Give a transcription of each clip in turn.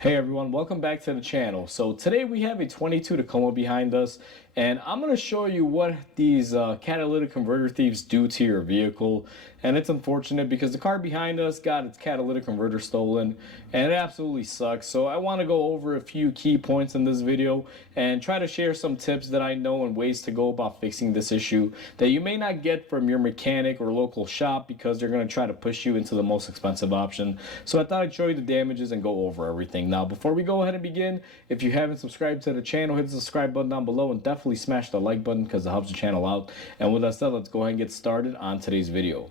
Hey everyone, welcome back to the channel. So today we have a 22 Tacoma behind us, and I'm going to show you what these catalytic converter thieves do to your vehicle. And it's unfortunate because the car behind us got its catalytic converter stolen, and it absolutely sucks. So I want to go over a few key points in this video and try to share some tips that I know and ways to go about fixing this issue that you may not get from your mechanic or local shop because they're going to try to push you into the most expensive option. So I thought I'd show you the damages and go over everything. Now, before we go ahead and begin, if you haven't subscribed to the channel, hit the subscribe button down below and definitely smash the like button because it helps the channel out. And with that said, let's go ahead and get started on today's video.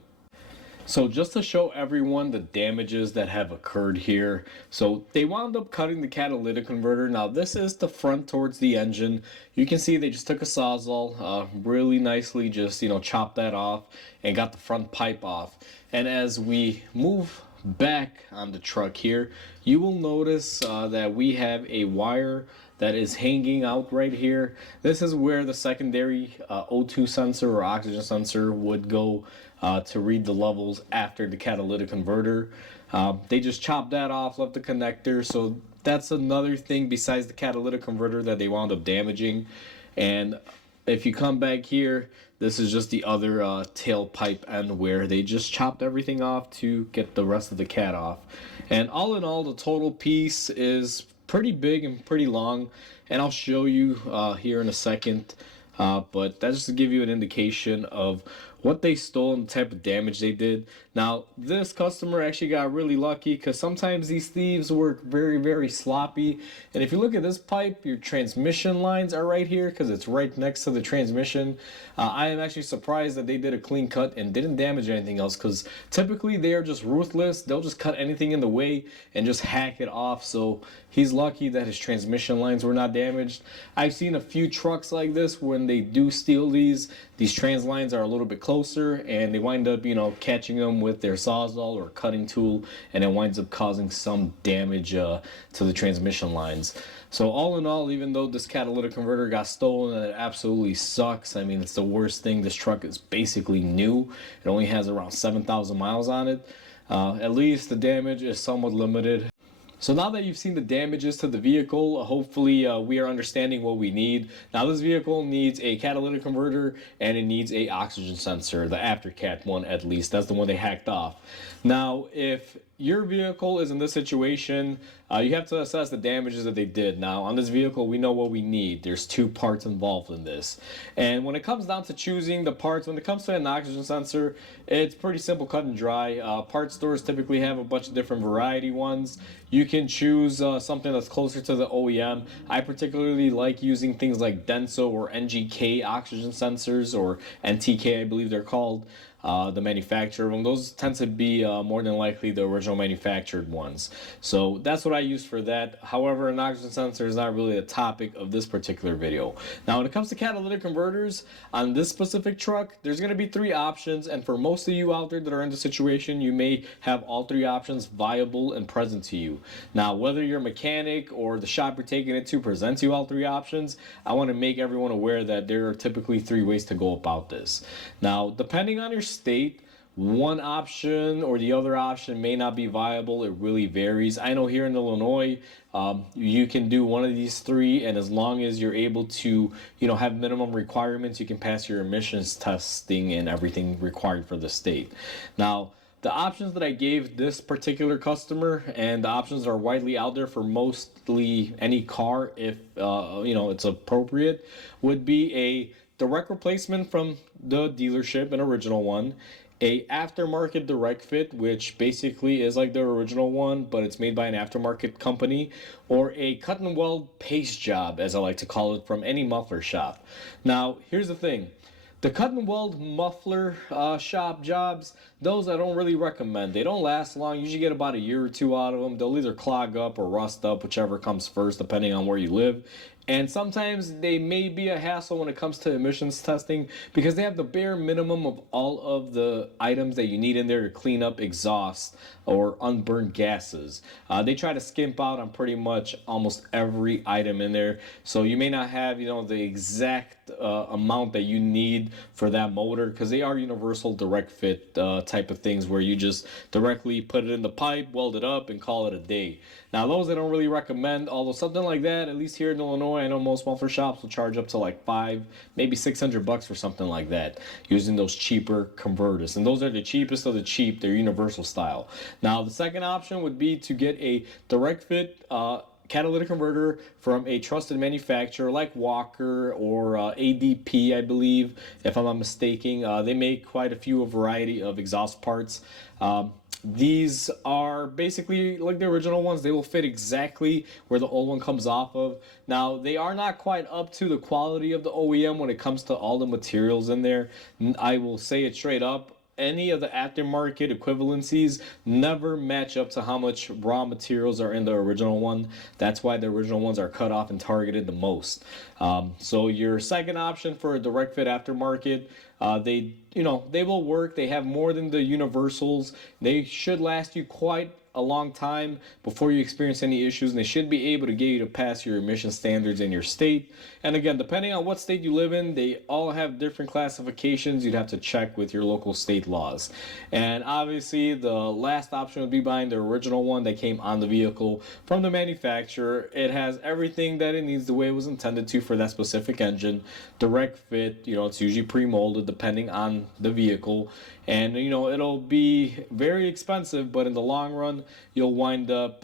So just to show everyone the damages that have occurred here, so they wound up cutting the catalytic converter. Now this is the front towards the engine. You can see they just took a Sawzall, really nicely just, chopped that off and got the front pipe off. And as we move back on the truck here, you will notice that we have a wire that is hanging out right here. This is where the secondary O2 sensor or oxygen sensor would go to read the levels after the catalytic converter. They just chopped that off, left the connector, so that's another thing besides the catalytic converter that they wound up damaging. And if you come back here, this is just the other tailpipe end where they just chopped everything off to get the rest of the cat off. And all in all, the total piece is pretty big and pretty long, and I'll show you here in a second. But that's just to give you an indication of what they stole and the type of damage they did. Now, this customer actually got really lucky because sometimes these thieves work very, very sloppy. And if you look at this pipe, your transmission lines are right here because it's right next to the transmission. I am actually surprised that they did a clean cut and didn't damage anything else because typically they are just ruthless. They'll just cut anything in the way and just hack it off. So he's lucky that his transmission lines were not damaged. I've seen a few trucks like this when they do steal these trans lines are a little bit closer and they wind up, catching them with their Sawzall or cutting tool, and it winds up causing some damage to the transmission lines. So all in all, even though this catalytic converter got stolen and it absolutely sucks, I mean, it's the worst thing. This truck is basically new. It only has around 7,000 miles on it. At least the damage is somewhat limited. So now that you've seen the damages to the vehicle, hopefully we are understanding what we need. Now this vehicle needs a catalytic converter and it needs a oxygen sensor, the aftercat one at least. That's the one they hacked off. Now if your vehicle is in this situation, you have to assess the damages that they did. Now on this vehicle, we know what we need. There's two parts involved in this. And when it comes down to choosing the parts, when it comes to an oxygen sensor, it's pretty simple, cut and dry. Part stores typically have a bunch of different variety ones. You can choose something that's closer to the OEM. I particularly like using things like Denso or NGK oxygen sensors, or NTK I believe they're called. The manufacturer of them. Those tend to be more than likely the original manufactured ones. So that's what I use for that. However, an oxygen sensor is not really a topic of this particular video. Now, when it comes to catalytic converters, on this specific truck, there's going to be three options. And for most of you out there that are in the situation, you may have all three options viable and present to you. Now, whether you're a mechanic or the shop you're taking it to presents you all three options, I want to make everyone aware that there are typically three ways to go about this. Now, depending on your state, one option or the other option may not be viable. It really varies. I know here in Illinois, you can do one of these three, and as long as you're able to, have minimum requirements, you can pass your emissions testing and everything required for the state. Now, the options that I gave this particular customer, and the options that are widely out there for mostly any car, if it's appropriate, would be a direct replacement from the dealership, an original one, a aftermarket direct fit, which basically is like the original one, but it's made by an aftermarket company, or a cut and weld paste job, as I like to call it, from any muffler shop. Now, here's the thing. The cut and weld muffler shop jobs, those I don't really recommend. They don't last long. You usually get about a year or two out of them. They'll either clog up or rust up, whichever comes first, depending on where you live. And sometimes they may be a hassle when it comes to emissions testing because they have the bare minimum of all of the items that you need in there to clean up exhaust or unburned gases. They try to skimp out on pretty much almost every item in there. So you may not have, the exact amount that you need for that motor because they are universal direct fit to type of things where you just directly put it in the pipe, weld it up, and call it a day. Now, those I don't really recommend, although something like that, at least here in Illinois, I know most muffler shops will charge up to like five, maybe $600 for something like that, using those cheaper converters. And those are the cheapest of the cheap, they're universal style. Now, the second option would be to get a direct fit catalytic converter from a trusted manufacturer like Walker or ADP, I believe, if I'm not mistaken. They make quite a few variety of exhaust parts. These are basically like the original ones. They will fit exactly where the old one comes off of. Now, they are not quite up to the quality of the OEM when it comes to all the materials in there. I will say it straight up. Any of the aftermarket equivalencies never match up to how much raw materials are in the original one. That's why the original ones are cut off and targeted the most. So your second option for a direct fit aftermarket, they will work. They have more than the universals. They should last you quite a long time before you experience any issues, and they should be able to get you to pass your emission standards in your state. And again, depending on what state you live in, they all have different classifications. You'd have to check with your local state laws. And obviously, the last option would be buying the original one that came on the vehicle from the manufacturer. It has everything that it needs the way it was intended to for that specific engine. Direct fit, it's usually pre-molded depending on the vehicle. And, it'll be very expensive, but in the long run, you'll wind up,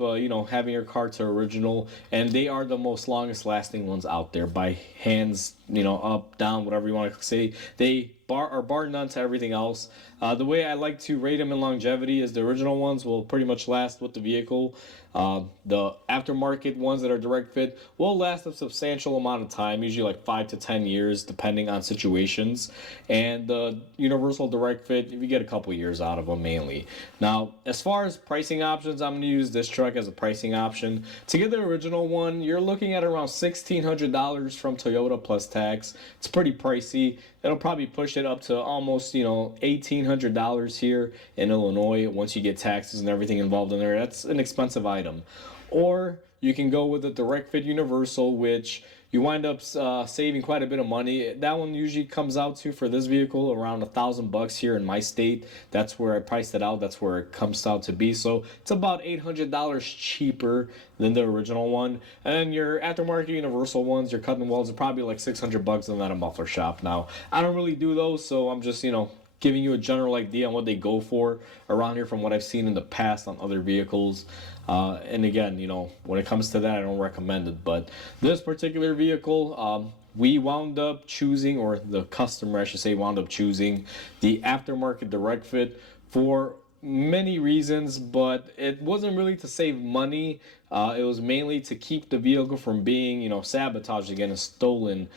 having your car to original. And they are the most longest lasting ones out there by hands, up, down, whatever you want to say. They are bar none to everything else. The way I like to rate them in longevity is the original ones will pretty much last with the vehicle. The aftermarket ones that are direct fit will last a substantial amount of time, usually like 5 to 10 years, depending on situations. And the universal direct fit, you get a couple years out of them mainly. Now, as far as pricing options, I'm going to use this truck as a pricing option. To get the original one, you're looking at around $1,600 from Toyota plus tax. It's pretty pricey. It'll probably push it up to almost, $1,800 here in Illinois once you get taxes and everything involved in there. That's an expensive item. Or you can go with a direct fit universal, which you wind up saving quite a bit of money. That one usually comes out to, for this vehicle, around $1,000 here in my state. That's where I priced it out. That's where it comes out to be. So it's about $800 cheaper than the original one. And then your aftermarket universal ones, your cut and welds, are probably like $600 in that muffler shop. Now, I don't really do those, so I'm just, giving you a general idea on what they go for around here from what I've seen in the past on other vehicles. And again, when it comes to that, I don't recommend it. But this particular vehicle, we wound up choosing, or the customer, I should say, wound up choosing the aftermarket direct fit for many reasons, but it wasn't really to save money. It was mainly to keep the vehicle from being, sabotaged again and stolen.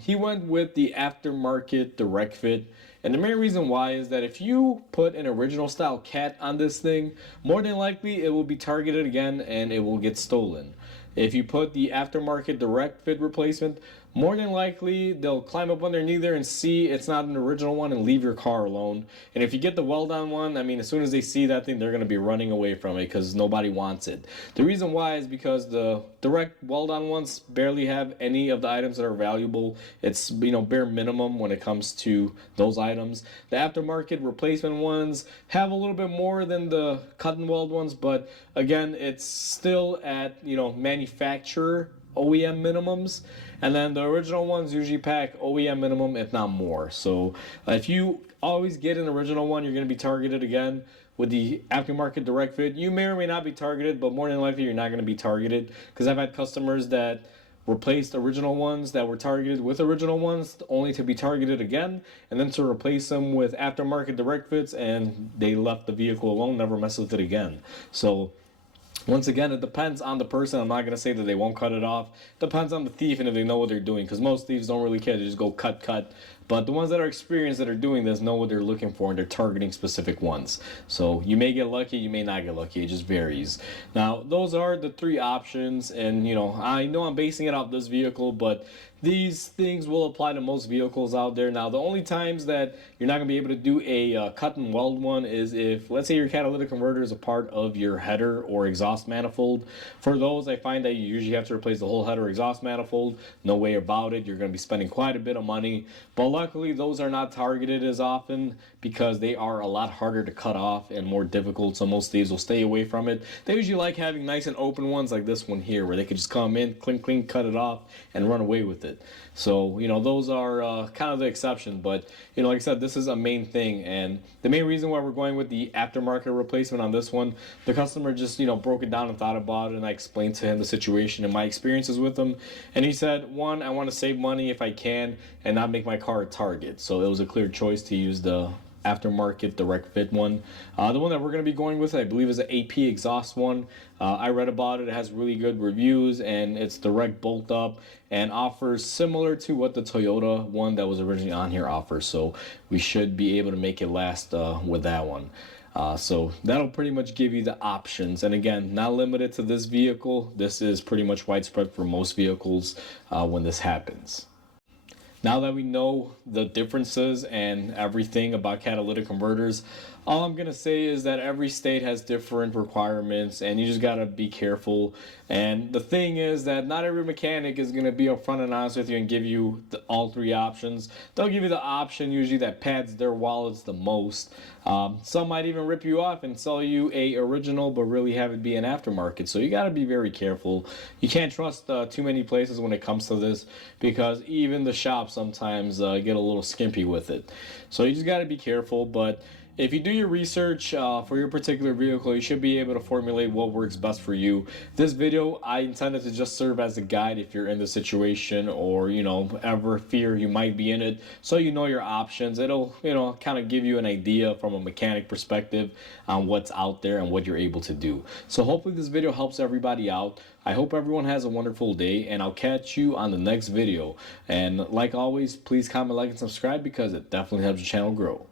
He went with the aftermarket direct fit. And the main reason why is that if you put an original style cat on this thing, more than likely it will be targeted again and it will get stolen. If you put the aftermarket direct fit replacement, more than likely they'll climb up underneath there and see it's not an original one and leave your car alone. And if you get the weld-on one, as soon as they see that thing, they're going to be running away from it because nobody wants it. The reason why is because the direct weld-on ones barely have any of the items that are valuable. It's, bare minimum when it comes to those items. The aftermarket replacement ones have a little bit more than the cut and weld ones, but again, it's still at, manufacturer OEM minimums, and then the original ones usually pack OEM minimum, if not more. So if you always get an original one, you're going to be targeted again. With the aftermarket direct fit, you may or may not be targeted, but more than likely you're not going to be targeted, because I've had customers that replaced original ones that were targeted with original ones only to be targeted again, and then to replace them with aftermarket direct fits, and they left the vehicle alone, never messed with it again. So once again, it depends on the person. I'm not going to say that they won't cut it off. Depends on the thief and if they know what they're doing, because most thieves don't really care. They just go cut. But the ones that are experienced that are doing this know what they're looking for, and they're targeting specific ones. So you may get lucky, you may not get lucky. It just varies. Now, those are the three options, and I know I'm basing it off this vehicle, but these things will apply to most vehicles out there. Now, the only times that you're not going to be able to do a cut and weld one is if, let's say, your catalytic converter is a part of your header or exhaust manifold. For those, I find that you usually have to replace the whole header or exhaust manifold. No way about it. You're going to be spending quite a bit of money. But Luckily, those are not targeted as often because they are a lot harder to cut off and more difficult, so most thieves will stay away from it. They usually like having nice and open ones like this one here, where they could just come in, clink, clink, cut it off, and run away with it. So, those are kind of the exception, but, like I said, this is a main thing, and the main reason why we're going with the aftermarket replacement on this one, the customer just, broke it down and thought about it, and I explained to him the situation and my experiences with them, and he said, one, I want to save money if I can and not make my car a target. So it was a clear choice to use the aftermarket direct fit one. The one that we're going to be going with, I believe, is an AP exhaust one. I read about it. It has really good reviews, and it's direct bolt up and offers similar to what the Toyota one that was originally on here offers. So we should be able to make it last with that one. So that'll pretty much give you the options. And again, not limited to this vehicle. This is pretty much widespread for most vehicles when this happens. Now that we know the differences and everything about catalytic converters, all I'm going to say is that every state has different requirements and you just got to be careful. And the thing is that not every mechanic is going to be upfront and honest with you and give you all three options. They'll give you the option usually that pads their wallets the most. Some might even rip you off and sell you a original but really have it be an aftermarket. So you got to be very careful. You can't trust too many places when it comes to this, because even the shops sometimes get a little skimpy with it. So you just got to be careful. But if you do your research for your particular vehicle, you should be able to formulate what works best for you. This video, I intended to just serve as a guide if you're in the situation, or, ever fear you might be in it, so you know your options. It'll, kind of give you an idea from a mechanic perspective on what's out there and what you're able to do. So hopefully this video helps everybody out. I hope everyone has a wonderful day, and I'll catch you on the next video. And like always, please comment, like, and subscribe, because it definitely helps the channel grow.